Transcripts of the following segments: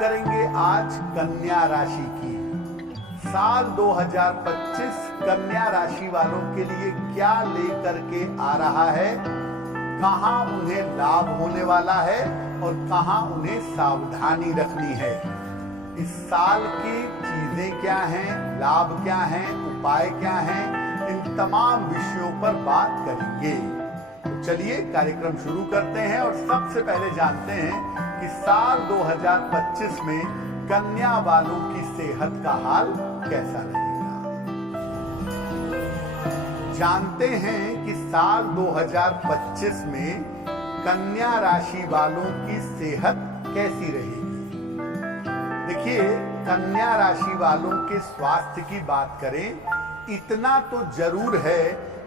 करेंगे आज कन्या राशि की। साल 2025 कन्या राशि वालों के लिए क्या लेकर के आ रहा है, कहां उन्हें लाभ होने वाला है और कहां उन्हें सावधानी रखनी है। इस साल की चीजें क्या हैं, लाभ क्या हैं, उपाय क्या हैं, इन तमाम विषयों पर बात करेंगे। तो चलिए कार्यक्रम शुरू करते हैं और सबसे पहले जानते हैं कि साल 2025 में कन्या वालों की सेहत का हाल कैसा रहेगा। जानते हैं कि साल 2025 में कन्या राशि वालों की सेहत कैसी रहेगी। देखिए, कन्या राशि वालों के स्वास्थ्य की बात करें, इतना तो जरूर है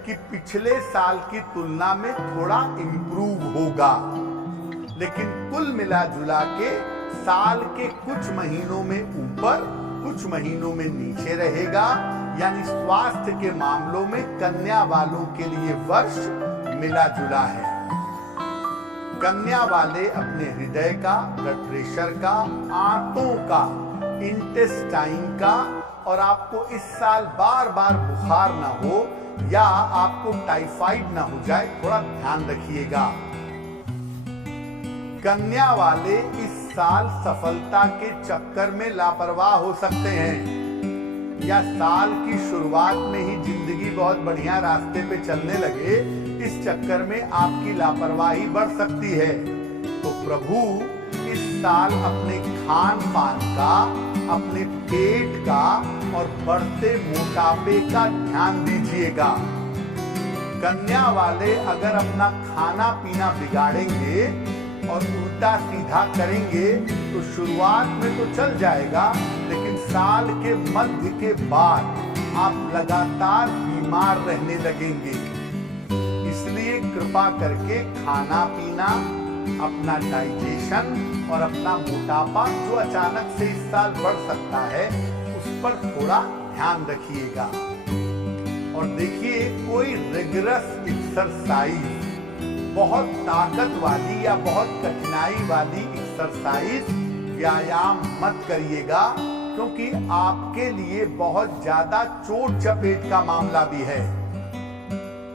कि पिछले साल की तुलना में थोड़ा इम्प्रूव होगा, लेकिन कुल मिला जुला के साल के कुछ महीनों में ऊपर, कुछ महीनों में नीचे रहेगा। यानी स्वास्थ्य के मामलों में कन्या वालों के लिए वर्ष मिला जुला है। कन्या वाले अपने हृदय का, ब्लड प्रेशर का, आंतों का, इंटेस्टाइन का, और आपको इस साल बार बार बुखार ना हो या आपको टाइफाइड ना हो जाए, थोड़ा ध्यान रखिएगा। कन्या वाले इस साल सफलता के चक्कर में लापरवाह हो सकते हैं, या साल की शुरुआत में ही जिंदगी बहुत बढ़िया रास्ते पे चलने लगे, इस चक्कर में आपकी लापरवाही बढ़ सकती है। तो प्रभु इस साल अपने खान पान का, अपने पेट का और बढ़ते मोटापे का ध्यान दीजिएगा। कन्या वाले अगर अपना खाना पीना बिगाड़ेंगे और उल्टा सीधा करेंगे तो शुरुआत में तो चल जाएगा, लेकिन साल के मध्य के बाद आप लगातार बीमार रहने लगेंगे। इसलिए कृपा करके खाना पीना, अपना डाइजेशन और अपना मोटापा जो अचानक से इस साल बढ़ सकता है, उस पर थोड़ा ध्यान रखिएगा। और देखिए, कोई रिगरस एक्सरसाइज, बहुत ताकत वाली या बहुत कठिनाई वाली एक्सरसाइज, व्यायाम मत करिएगा, क्योंकि आपके लिए बहुत ज्यादा चोट चपेट का मामला भी है।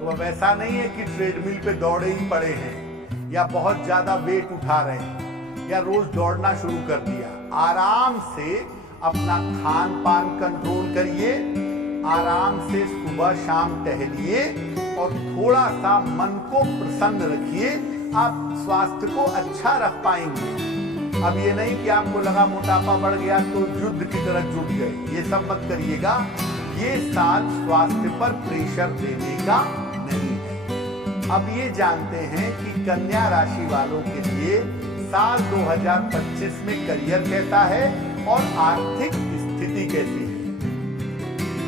तो अब ऐसा नहीं है कि ट्रेडमिल पे दौड़े ही पड़े हैं, या बहुत ज्यादा वेट उठा रहे हैं, या रोज दौड़ना शुरू कर दिया। आराम से अपना खान पान कंट्रोल करिए, आराम से सुबह शाम टहलिए और थोड़ा सा मन को प्रसन्न रखिए, आप स्वास्थ्य को अच्छा रख पाएंगे। अब ये नहीं कि आपको लगा मोटापा बढ़ गया तो युद्ध की तरह जुट गए, ये सब मत करिएगा। ये साल स्वास्थ्य पर प्रेशर देने का नहीं है। अब ये जानते हैं कि कन्या राशि वालों के लिए साल 2025 में करियर कैसा है और आर्थिक स्थिति कैसी है।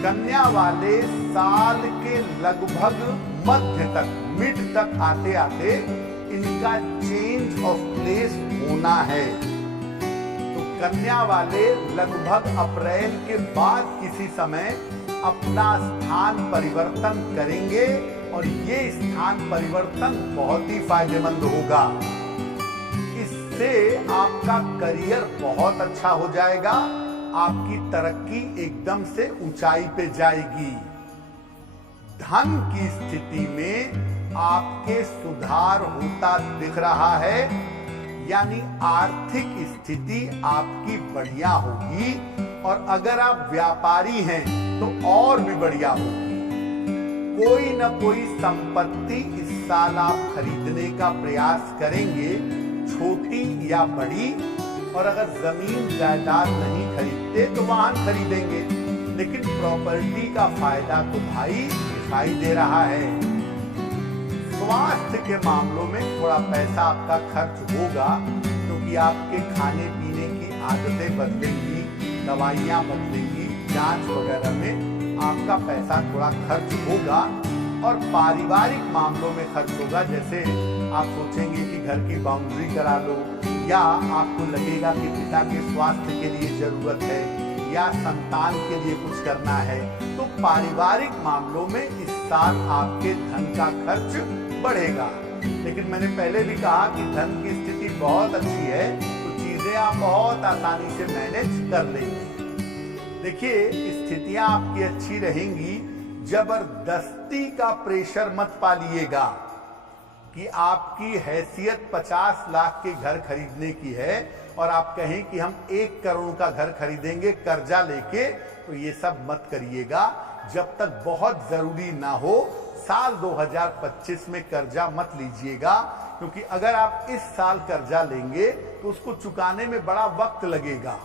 कन्या वाले साल के लगभग मध्य तक, मिड तक आते आते इनका चेंज ऑफ प्लेस होना है। तो कन्या वाले लगभग अप्रैल के बाद किसी समय अपना स्थान परिवर्तन करेंगे, और ये स्थान परिवर्तन बहुत ही फायदेमंद होगा। इससे आपका करियर बहुत अच्छा हो जाएगा, आपकी तरक्की एकदम से ऊंचाई पे जाएगी। धन की स्थिति में आपके सुधार होता दिख रहा है, यानी आर्थिक स्थिति आपकी बढ़िया होगी, और अगर आप व्यापारी हैं तो और भी बढ़िया होगी। कोई न कोई संपत्ति इस साल आप खरीदने का प्रयास करेंगे, छोटी या बड़ी, और अगर जमीन जायदाद नहीं खरीदते तो वाहन खरीदेंगे, लेकिन प्रॉपर्टी का फायदा तो भाई दिखाई दे रहा है। स्वास्थ्य के मामलों में थोड़ा पैसा आपका खर्च होगा, क्योंकि आपके खाने पीने की आदतें बदलेंगी, दवाइयां बदलेंगी, जांच वगैरह में आपका पैसा थोड़ा खर्च होगा। और पारिवारिक मामलों में खर्च होगा, जैसे आप सोचेंगे कि घर की बाउंड्री करा लो, या आपको लगेगा कि पिता के स्वास्थ्य के लिए जरूरत है, या संतान के लिए कुछ करना है। तो पारिवारिक मामलों में इस साल आपके धन का खर्च बढ़ेगा। लेकिन मैंने पहले भी कहा कि धन की स्थिति बहुत अच्छी है, तो चीजें चीजें आप बहुत आसानी से मैनेज कर लेंगे। देखिए, स्थितियां आपकी अच्छी रहेंगी। जबरदस्ती का प्रेशर मत पालिएगा कि आपकी हैसियत 50 लाख के घर खरीदने की है और आप कहें कि हम 1 करोड़ का घर खरीदेंगे कर्जा लेके, तो ये सब मत करिएगा। जब तक बहुत जरूरी ना हो साल 2025 में कर्जा मत लीजिएगा, क्योंकि अगर आप इस साल कर्जा लेंगे तो उसको चुकाने में बड़ा वक्त लगेगा,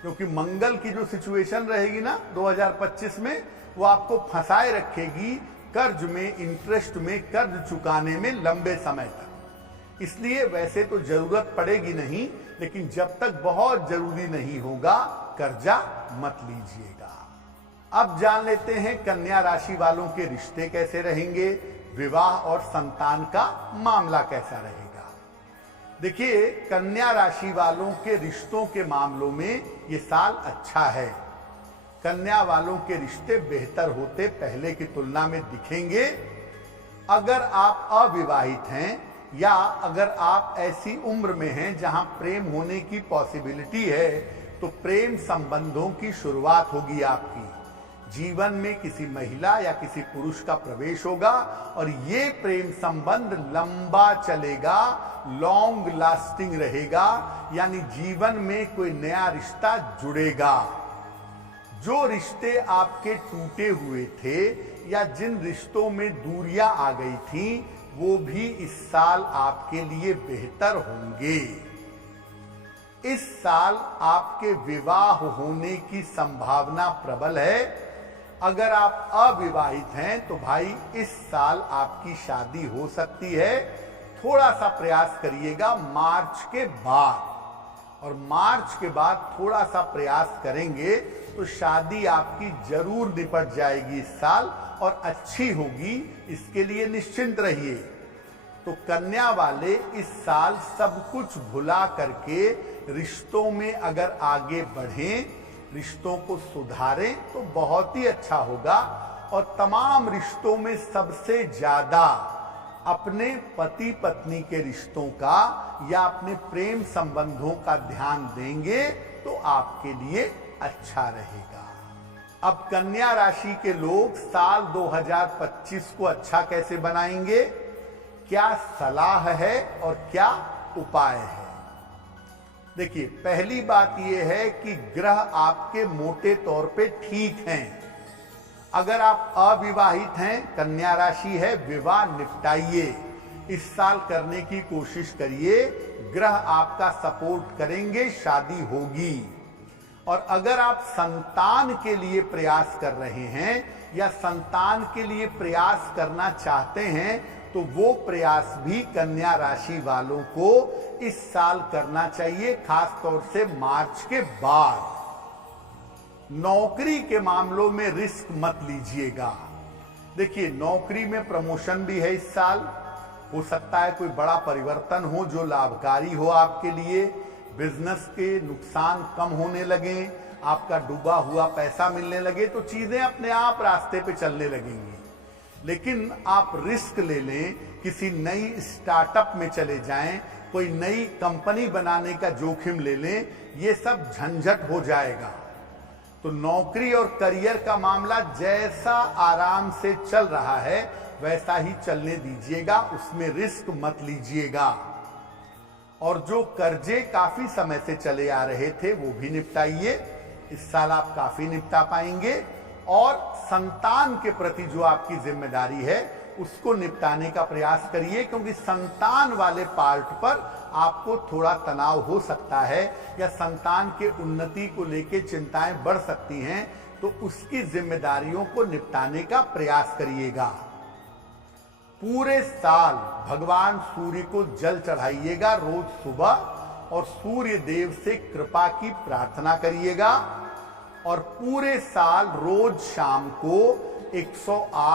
क्योंकि मंगल की जो सिचुएशन रहेगी ना 2025 में, वो आपको फंसाए रखेगी कर्ज में, इंटरेस्ट में, कर्ज चुकाने में लंबे समय तक। इसलिए वैसे तो जरूरत पड़ेगी नहीं, लेकिन जब तक बहुत जरूरी नहीं होगा कर्जा मत लीजिएगा। अब जान लेते हैं कन्या राशि वालों के रिश्ते कैसे रहेंगे, विवाह और संतान का मामला कैसा रहेगा। देखिए, कन्या राशि वालों के रिश्तों के मामलों में ये साल अच्छा है। कन्या वालों के रिश्ते बेहतर होते पहले की तुलना में दिखेंगे। अगर आप अविवाहित हैं या अगर आप ऐसी उम्र में हैं जहां प्रेम होने की पॉसिबिलिटी है, तो प्रेम संबंधों की शुरुआत होगी आपकी। जीवन में किसी महिला या किसी पुरुष का प्रवेश होगा और ये प्रेम संबंध लंबा चलेगा, लॉन्ग लास्टिंग रहेगा, यानी जीवन में कोई नया रिश्ता जुड़ेगा। जो रिश्ते आपके टूटे हुए थे या जिन रिश्तों में दूरियां आ गई थी, वो भी इस साल आपके लिए बेहतर होंगे। इस साल आपके विवाह होने की संभावना प्रबल है। अगर आप अविवाहित हैं तो भाई इस साल आपकी शादी हो सकती है। थोड़ा सा प्रयास करिएगा मार्च के बाद, और मार्च के बाद थोड़ा सा प्रयास करेंगे तो शादी आपकी जरूर निपट जाएगी इस साल और अच्छी होगी। इसके लिए निश्चिंत रहिए। तो कन्या वाले इस साल सब कुछ भुला करके रिश्तों में अगर आगे बढ़ें, रिश्तों को सुधारें तो बहुत ही अच्छा होगा। और तमाम रिश्तों में सबसे ज्यादा अपने पति पत्नी के रिश्तों का या अपने प्रेम संबंधों का ध्यान देंगे तो आपके लिए अच्छा रहेगा। अब कन्या राशि के लोग साल 2025 को अच्छा कैसे बनाएंगे, क्या सलाह है और क्या उपाय है। देखिए, पहली बात यह है कि ग्रह आपके मोटे तौर पे ठीक हैं। अगर आप अविवाहित हैं, कन्या राशि है, विवाह निपटाइए। इस साल करने की कोशिश करिए, ग्रह आपका सपोर्ट करेंगे, शादी होगी। और अगर आप संतान के लिए प्रयास कर रहे हैं या संतान के लिए प्रयास करना चाहते हैं, तो वो प्रयास भी कन्या राशि वालों को इस साल करना चाहिए, खास तौर से मार्च के बाद। नौकरी के मामलों में रिस्क मत लीजिएगा। देखिए, नौकरी में प्रमोशन भी है इस साल। हो सकता है कोई बड़ा परिवर्तन हो जो लाभकारी हो आपके लिए। बिजनेस के नुकसान कम होने लगे, आपका डूबा हुआ पैसा मिलने लगे, तो चीजें अपने आप रास्ते पे चलने लगेंगी। लेकिन आप रिस्क ले लें, किसी नई स्टार्टअप में चले जाएं, कोई नई कंपनी बनाने का जोखिम ले लें, ये सब झंझट हो जाएगा। तो नौकरी और करियर का मामला जैसा आराम से चल रहा है वैसा ही चलने दीजिएगा, उसमें रिस्क मत लीजिएगा। और जो कर्जे काफी समय से चले आ रहे थे वो भी निपटाइए। इस साल आप काफी निपटा पाएंगे। और संतान के प्रति जो आपकी जिम्मेदारी है उसको निपटाने का प्रयास करिए, क्योंकि संतान वाले पार्ट पर आपको थोड़ा तनाव हो सकता है या संतान के उन्नति को लेकर चिंताएं बढ़ सकती हैं, तो उसकी जिम्मेदारियों को निपटाने का प्रयास करिएगा। पूरे साल भगवान सूर्य को जल चढ़ाइएगा रोज सुबह और सूर्य देव से कृपा की प्रार्थना करिएगा। और पूरे साल रोज शाम को 108